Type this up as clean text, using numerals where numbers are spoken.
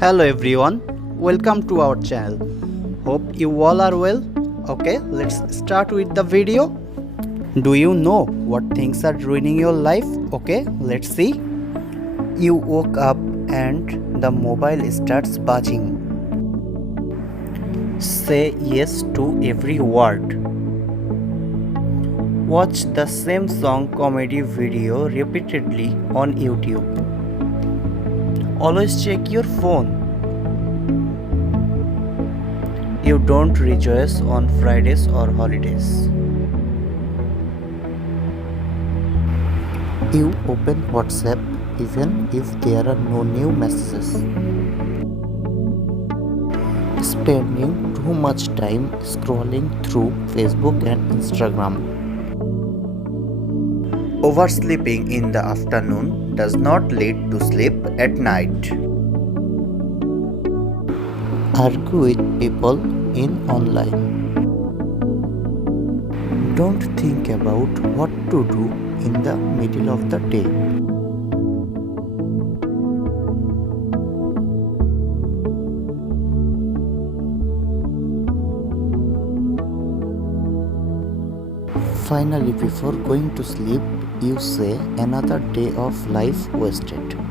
Hello everyone, welcome to our channel. Hope you all are well. Okay, let's start with the video. Do you know what things are ruining your life? Okay, let's see. You woke up and the mobile starts buzzing. Say yes to every word. Watch the same song comedy video repeatedly on YouTube. Always check your phone. You don't rejoice on Fridays or holidays. You open WhatsApp even if there are no new messages. Spending too much time scrolling through Facebook and Instagram. Oversleeping in the afternoon does not lead to sleep at night. Argue with people in online. Don't think about what to do in the middle of the day. Finally, before going to sleep, you say another day of life wasted.